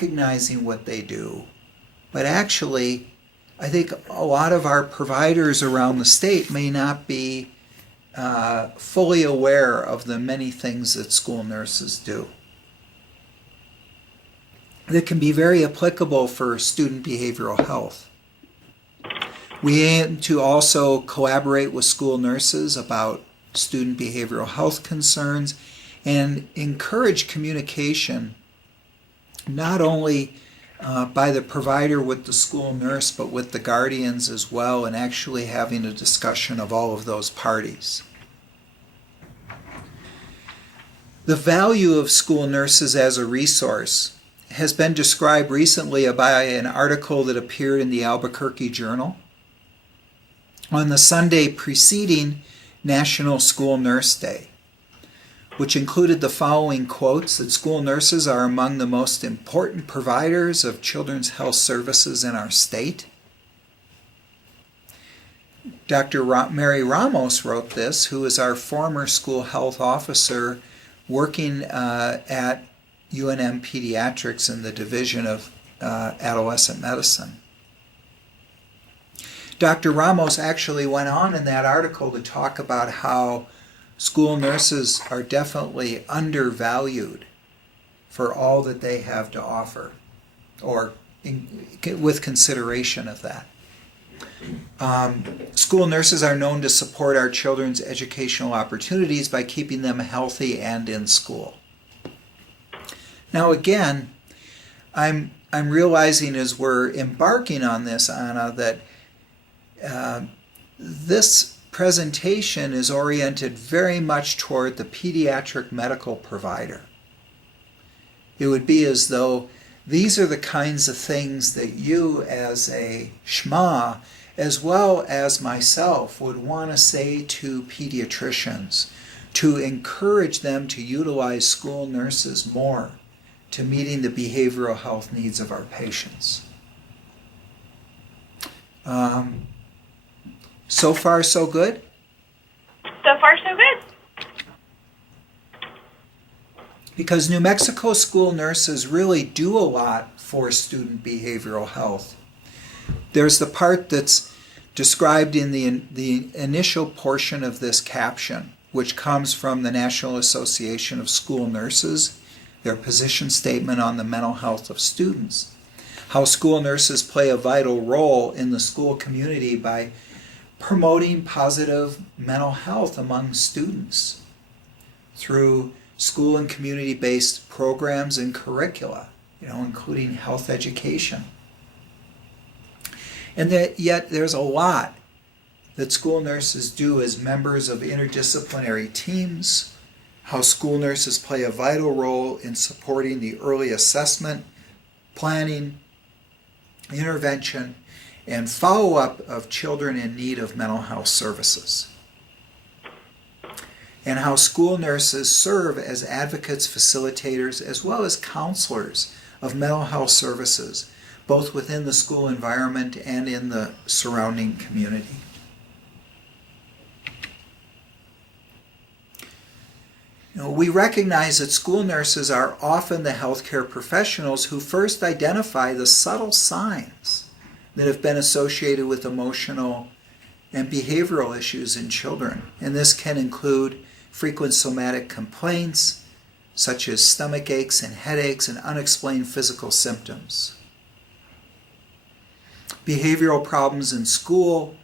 recognizing what they do. But actually, I think a lot of our providers around the state may not be fully aware of the many things that school nurses do that can be very applicable for student behavioral health. We aim to also collaborate with school nurses about student behavioral health concerns and encourage communication not only by the provider with the school nurse but with the guardians as well, and actually having a discussion of all of those parties. The value of school nurses as a resource has been described recently by an article that appeared in the Albuquerque Journal on the Sunday preceding National School Nurse Day, which included the following quotes: that school nurses are among the most important providers of children's health services in our state. Dr. Mary Ramos wrote this, who is our former school health officer working at UNM Pediatrics in the Division of Adolescent Medicine. Dr. Ramos actually went on in that article to talk about how school nurses are definitely undervalued for all that they have to offer, or with consideration of that. School nurses are known to support our children's educational opportunities by keeping them healthy and in school. Now again, I'm realizing as we're embarking on this, Anna, that this presentation is oriented very much toward the pediatric medical provider. It would be as though these are the kinds of things that you as a SHMA, as well as myself, would want to say to pediatricians to encourage them to utilize school nurses more to meeting the behavioral health needs of our patients. So far, so good? So far, so good. Because New Mexico school nurses really do a lot for student behavioral health. There's the part that's described in the initial portion of this caption, which comes from the National Association of School Nurses, their position statement on the mental health of students. How school nurses play a vital role in the school community by promoting positive mental health among students through school and community-based programs and curricula, including health education. And that yet there's a lot that school nurses do as members of interdisciplinary teams, how school nurses play a vital role in supporting the early assessment, planning, intervention, and follow-up of children in need of mental health services. And how school nurses serve as advocates, facilitators, as well as counselors of mental health services, both within the school environment and in the surrounding community. We recognize that school nurses are often the healthcare professionals who first identify the subtle signs that have been associated with emotional and behavioral issues in children. And this can include frequent somatic complaints, such as stomach aches and headaches and unexplained physical symptoms. Behavioral problems in school,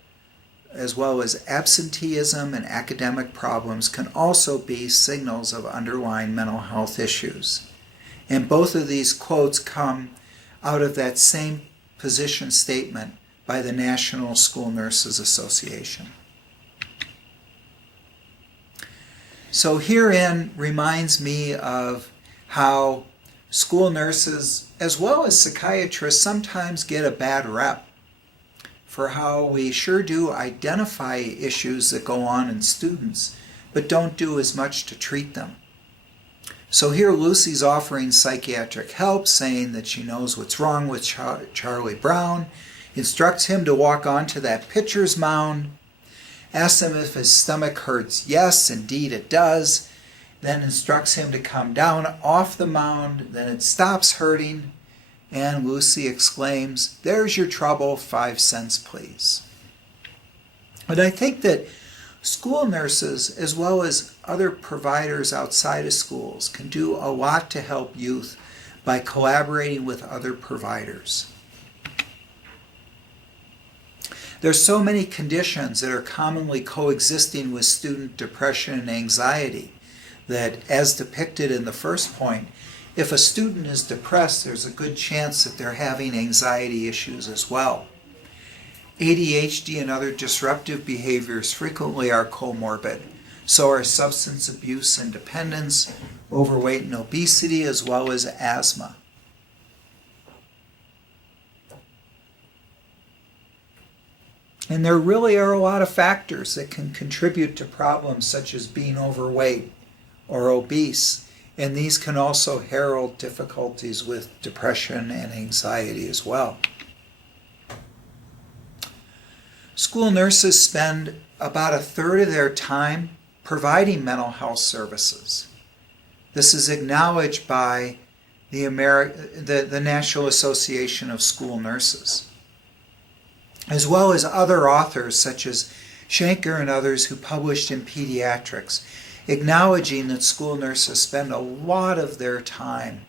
as well as absenteeism and academic problems, can also be signals of underlying mental health issues. And both of these quotes come out of that same position statement by the National School Nurses Association. So herein reminds me of how school nurses, as well as psychiatrists, sometimes get a bad rep for how we sure do identify issues that go on in students, but don't do as much to treat them. So here Lucy's offering psychiatric help, saying that she knows what's wrong with Charlie Brown, instructs him to walk onto that pitcher's mound, asks him if his stomach hurts. Yes, indeed it does. Then instructs him to come down off the mound. Then it stops hurting. and Lucy exclaims, "There's your trouble, 5 cents please." But I think that school nurses, as well as other providers outside of schools, can do a lot to help youth by collaborating with other providers. There's so many conditions that are commonly coexisting with student depression and anxiety that, as depicted in the first point, if a student is depressed, there's a good chance that they're having anxiety issues as well. ADHD and other disruptive behaviors frequently are comorbid. So are substance abuse and dependence, overweight and obesity, as well as asthma. And there really are a lot of factors that can contribute to problems such as being overweight or obese, and these can also herald difficulties with depression and anxiety as well. School nurses spend about a third of their time providing mental health services. This is acknowledged by the National Association of School Nurses, as well as other authors such as Schenker and others who published in Pediatrics, acknowledging that school nurses spend a lot of their time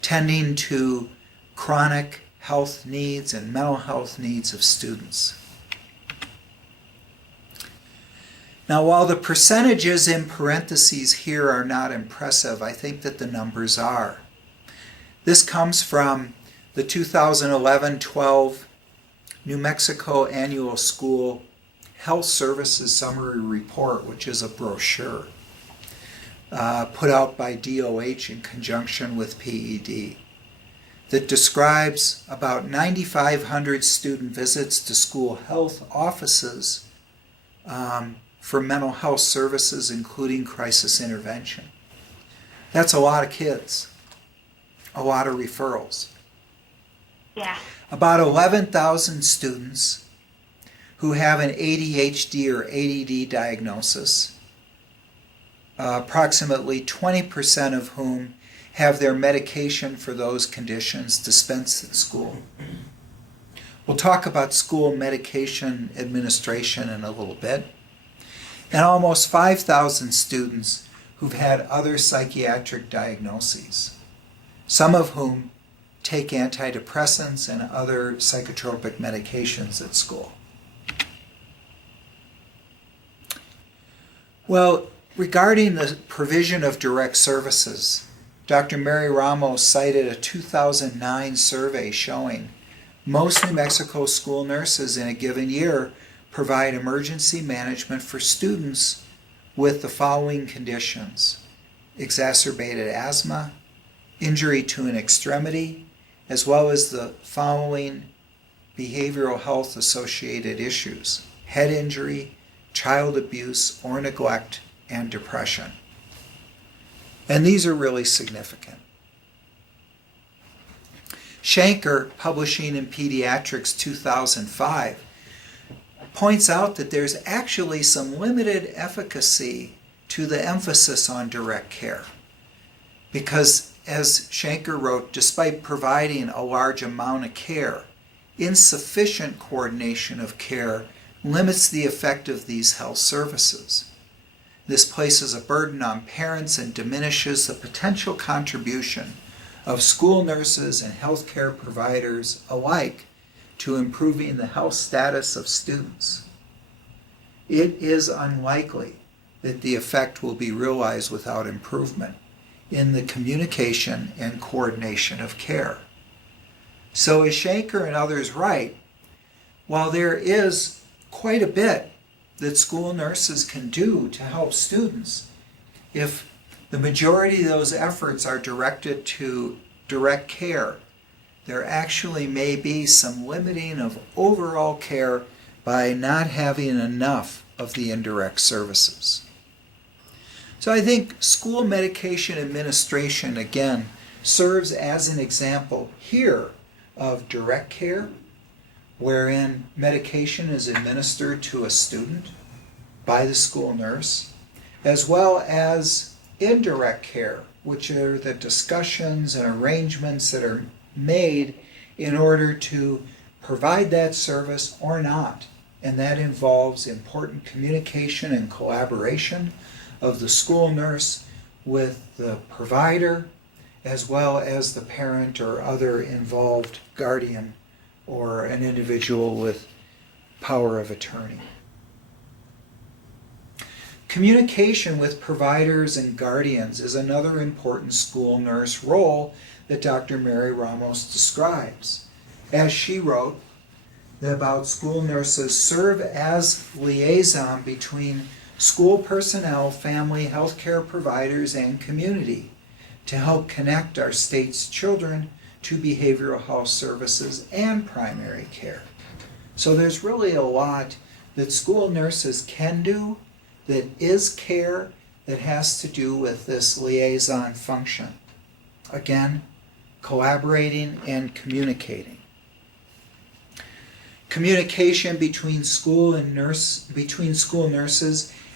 tending to chronic health needs and mental health needs of students. Now, while the percentages in parentheses here are not impressive, I think that the numbers are. This comes from the 2011-12 New Mexico Annual School Health Services Summary Report, which is a brochure put out by DOH in conjunction with PED, that describes about 9,500 student visits to school health offices for mental health services, including crisis intervention. That's a lot of kids, a lot of referrals. Yeah. About 11,000 students who have an ADHD or ADD diagnosis, approximately 20% of whom have their medication for those conditions dispensed at school. We'll talk about school medication administration in a little bit. And almost 5,000 students who've had other psychiatric diagnoses, some of whom take antidepressants and other psychotropic medications at school. Well, regarding the provision of direct services, Dr. Mary Ramos cited a 2009 survey showing most New Mexico school nurses in a given year provide emergency management for students with the following conditions: exacerbated asthma, injury to an extremity, as well as the following behavioral health associated issues: head injury, child abuse or neglect, and depression. And these are really significant. Schenker, publishing in Pediatrics 2005, points out that there's actually some limited efficacy to the emphasis on direct care. Because, as Schenker wrote, despite providing a large amount of care, insufficient coordination of care limits the effect of these health services. This places a burden on parents and diminishes the potential contribution of school nurses and healthcare providers alike to improving the health status of students. It is unlikely that the effect will be realized without improvement in the communication and coordination of care. So as Schenker and others write, while there is quite a bit that school nurses can do to help students, if the majority of those efforts are directed to direct care, there actually may be some limiting of overall care by not having enough of the indirect services. So I think school medication administration, again, serves as an example here of direct care, wherein medication is administered to a student by the school nurse, as well as indirect care, which are the discussions and arrangements that are made in order to provide that service or not. And that involves important communication and collaboration of the school nurse with the provider, as well as the parent or other involved guardian or an individual with power of attorney. Communication with providers and guardians is another important school nurse role that Dr. Mary Ramos describes. As she wrote about school nurses serve as liaison between school personnel, family, healthcare providers, and community to help connect our state's children to behavioral health services and primary care. So there's really a lot that school nurses can do that is care that has to do with this liaison function. Again, collaborating and communicating. Communication between school nurses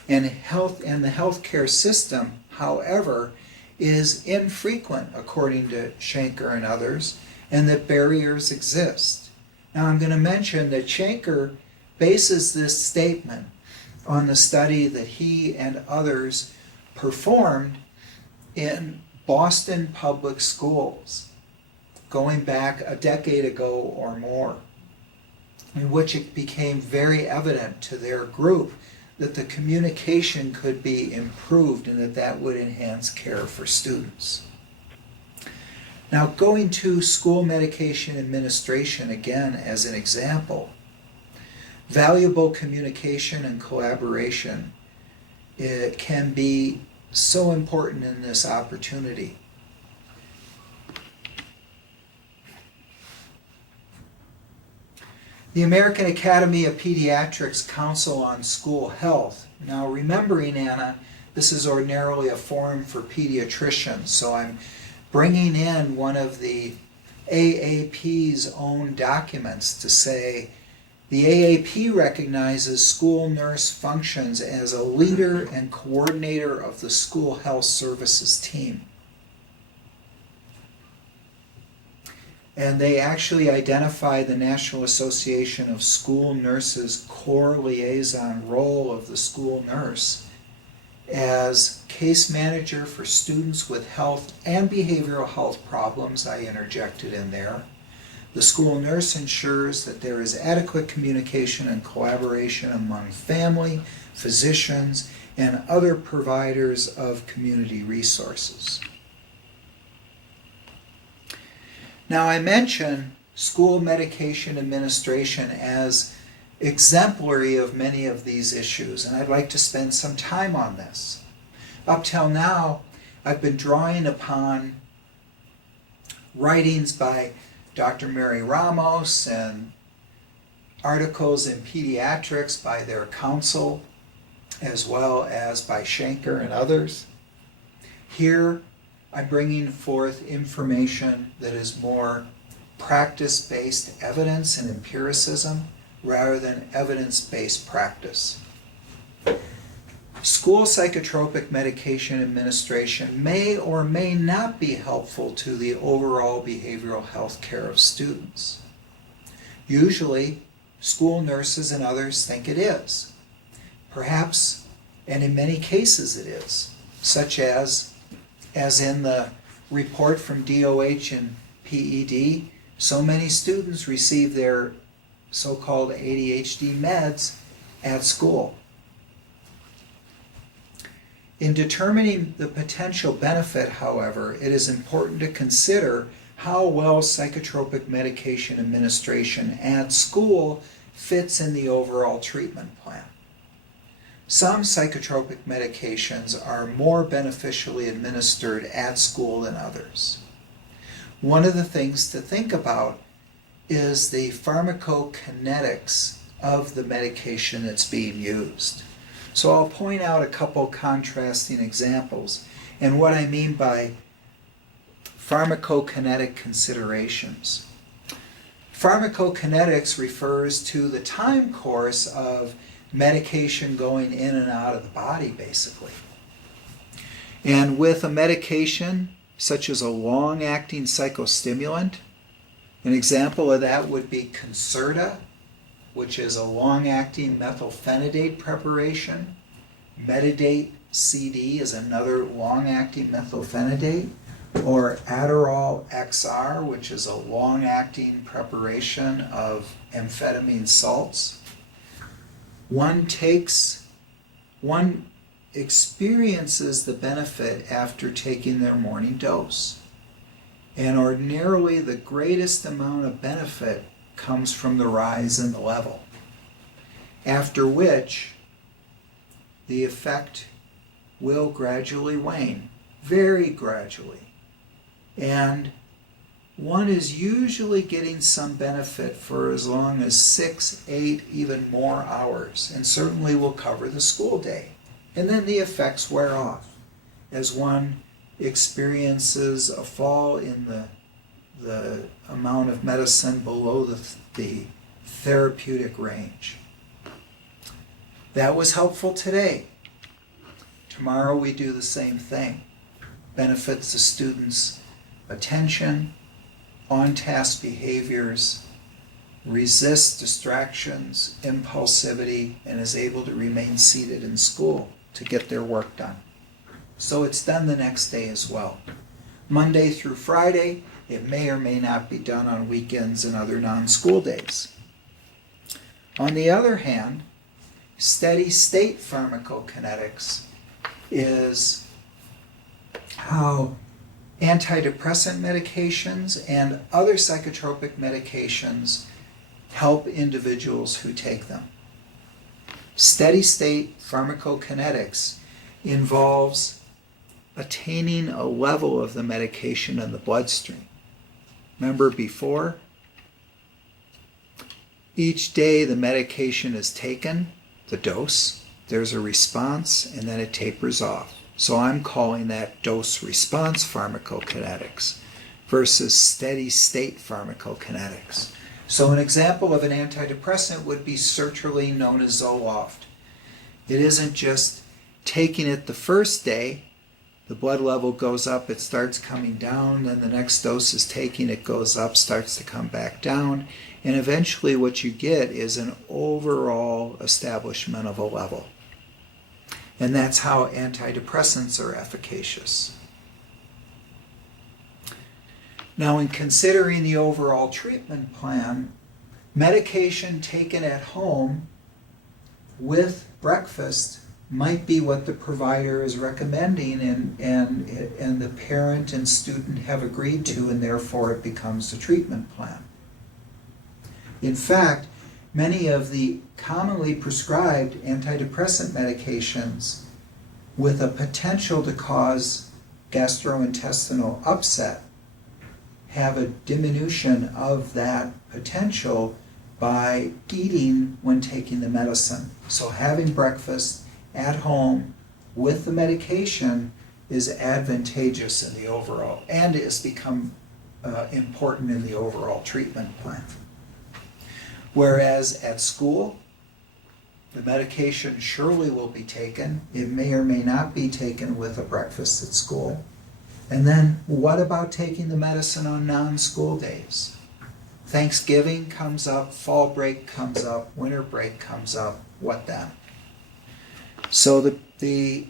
and the healthcare system, however, is infrequent according to Schenker and others, and that barriers exist. Now I'm going to mention that Schenker bases this statement on the study that he and others performed in Boston public schools, going back a decade ago or more, in which it became very evident to their group that the communication could be improved and that that would enhance care for students. Now, going to school medication administration again as an example, valuable communication and collaboration, it can be so important in this opportunity. The American Academy of Pediatrics Council on School Health. Now, remembering, Anna, this is ordinarily a forum for pediatricians, so I'm bringing in one of the AAP's own documents to say the AAP recognizes school nurse functions as a leader and coordinator of the school health services team. And they actually identify the National Association of School Nurses' core liaison role of the school nurse as case manager for students with health and behavioral health problems. I interjected in there. The school nurse ensures that there is adequate communication and collaboration among family, physicians, and other providers of community resources. Now, I mention school medication administration as exemplary of many of these issues, and I'd like to spend some time on this. Up till now, I've been drawing upon writings by Dr. Mary Ramos and articles in pediatrics by their council, as well as by Schenker and others. Here, I'm bringing forth information that is more practice-based evidence and empiricism rather than evidence-based practice. School psychotropic medication administration may or may not be helpful to the overall behavioral health care of students. Usually, school nurses and others think it is. Perhaps, and in many cases it is, such as in the report from DOH and PED, so many students receive their so-called ADHD meds at school. In determining the potential benefit, however, it is important to consider how well psychotropic medication administration at school fits in the overall treatment plan. Some psychotropic medications are more beneficially administered at school than others. One of the things to think about is the pharmacokinetics of the medication that's being used. So I'll point out a couple contrasting examples and what I mean by pharmacokinetic considerations. Pharmacokinetics refers to the time course of medication going in and out of the body, basically. And with a medication such as a long-acting psychostimulant, An example of that would be Concerta, which is a long-acting methylphenidate preparation. Metadate CD is another long-acting methylphenidate. Or Adderall XR, which is a long-acting preparation of amphetamine salts. One experiences the benefit after taking their morning dose. And ordinarily the greatest amount of benefit comes from the rise in the level, after which the effect will gradually wane, very gradually. And one is usually getting some benefit for as long as 6, 8, even more hours, and certainly will cover the school day. And then the effects wear off as one experiences a fall in the amount of medicine below the therapeutic range. That was helpful today. Tomorrow we do the same thing. Benefits the students' attention, on-task behaviors, resists distractions, impulsivity, and is able to remain seated in school to get their work done. So it's done the next day as well. Monday through Friday, it may or may not be done on weekends and other non-school days. On the other hand, steady state pharmacokinetics is how antidepressant medications and other psychotropic medications help individuals who take them. Steady state pharmacokinetics involves attaining a level of the medication in the bloodstream. Remember before? Each day the medication is taken, the dose, there's a response, and then it tapers off. So I'm calling that dose-response pharmacokinetics versus steady-state pharmacokinetics. So an example of an antidepressant would be sertraline, known as Zoloft. It isn't just taking it the first day, the blood level goes up, it starts coming down, then the next dose is taking, it goes up, starts to come back down, and eventually what you get is an overall establishment of a level. And that's how antidepressants are efficacious. Now, in considering the overall treatment plan, medication taken at home with breakfast might be what the provider is recommending and the parent and student have agreed to, and therefore it becomes the treatment plan. In fact, many of the commonly prescribed antidepressant medications with a potential to cause gastrointestinal upset have a diminution of that potential by eating when taking the medicine. So having breakfast at home with the medication is advantageous in the overall, and has become important in the overall treatment plan. Whereas at school, the medication surely will be taken. It may or may not be taken with a breakfast at school. And then what about taking the medicine on non-school days? Thanksgiving comes up, fall break comes up, winter break comes up. What then? So the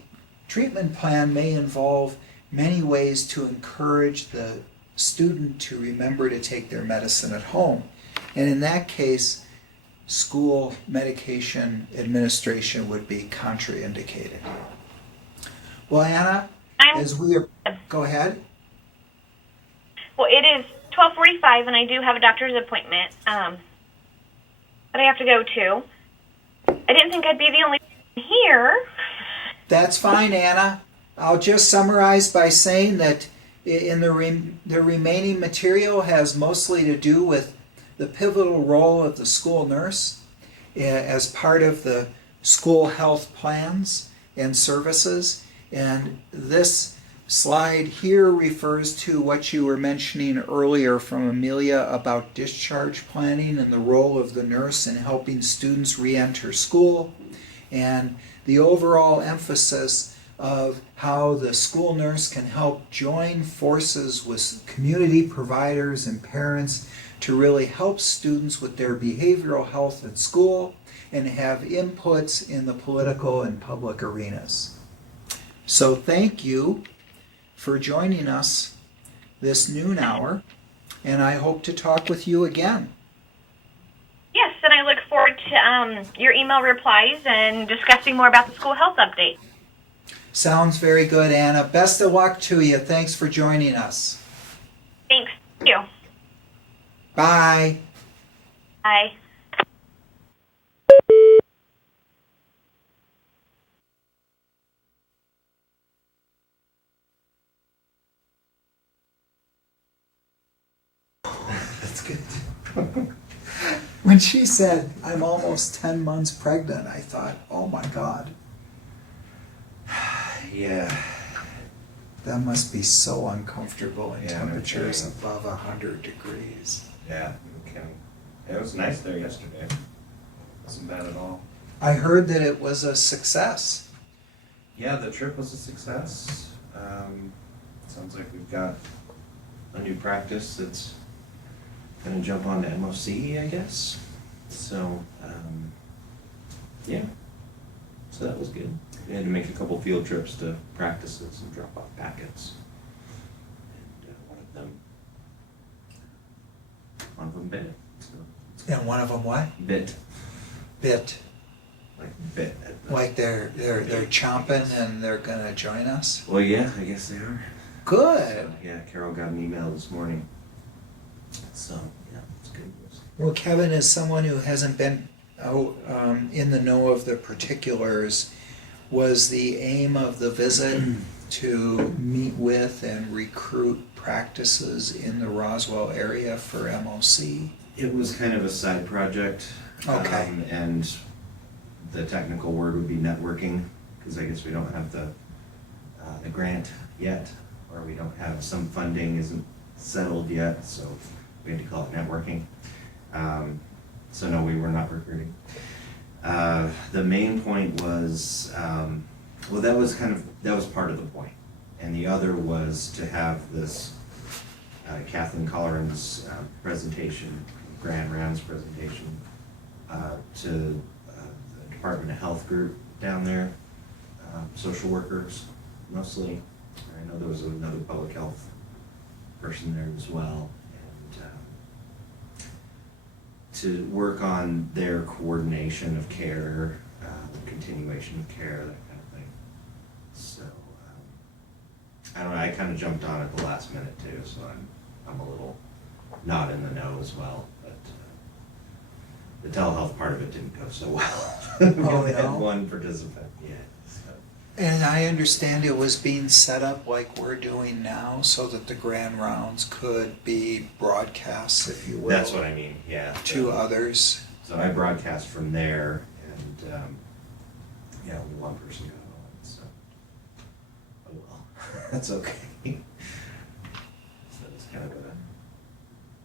treatment plan may involve many ways to encourage the student to remember to take their medicine at home. And in that case, school medication administration would be contraindicated. Well, Anna, as we are... Go ahead. Well, it is 12:45, and I do have a doctor's appointment that I have to go to. I didn't think I'd be the only one here. That's fine, Anna. I'll just summarize by saying that in the remaining material has mostly to do with the pivotal role of the school nurse as part of the school health plans and services. And this slide here refers to what you were mentioning earlier from Amelia about discharge planning and the role of the nurse in helping students re-enter school, and the overall emphasis of how the school nurse can help join forces with community providers and parents to really help students with their behavioral health at school and have inputs in the political and public arenas. So thank you for joining us this noon hour, and I hope to talk with you again. Yes, and I look forward to your email replies and discussing more about the school health update. Sounds very good, Anna. Best of luck to you. Thanks for joining us. Thanks. Thank you. Bye. Bye. That's good. When she said, I'm almost 10 months pregnant, I thought, oh my God. Yeah. That must be so uncomfortable in Yeah, no temperatures kidding. above 100 degrees. Yeah, no kidding. It was nice there yesterday. Wasn't bad at all. I heard that it was a success. Yeah, the trip was a success. Sounds like we've got a new practice that's gonna jump on to MOC, I guess. So, yeah. So that was good. We had to make a couple field trips to practices and drop off packets. And one of them bit. So And one of them what? bit. Bit. Like bit. Like they're chomping and they're gonna join us? Well, yeah, I guess they are. Good. So, yeah, Carol got an email this morning. So, yeah, it's good news. Well, Kevin, as someone who hasn't been out in the know of the particulars, was the aim of the visit to meet with and recruit practices in the Roswell area for MOC? It was kind of a side project. Okay. And the technical word would be networking, because I guess we don't have the grant yet, or we don't have, some funding isn't settled yet, so we had to call it networking. So no, we were not recruiting. The main point was, well, that was part of the point. And the other was to have this Kathleen Colleran's presentation, Grand Rounds presentation, to the Department of Health group down there, social workers mostly. I know there was another public health person there as well. To work on their coordination of care, continuation of care, that kind of thing. So, I don't know, I kind of jumped on at the last minute too, so I'm a little not in the know as well, but the telehealth part of it didn't go so well. We only had no? one participant, yeah. So. And I understand it was being set up like we're doing now so that the grand rounds could be broadcast, if you will. That's what I mean, yeah. To others. So I broadcast from there, and yeah, only one person got on, so oh well, that's okay. So it's kind of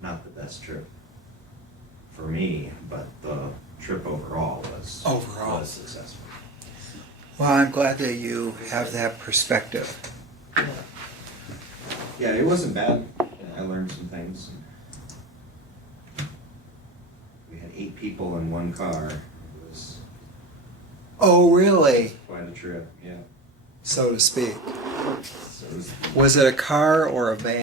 not the best trip for me, but the trip overall was successful. Well, I'm glad that you have that perspective. Yeah, it wasn't bad. I learned some things. We had 8 people in one car. It was Oh, really? quite a trip, yeah. So to speak. So it was Was it a car or a van?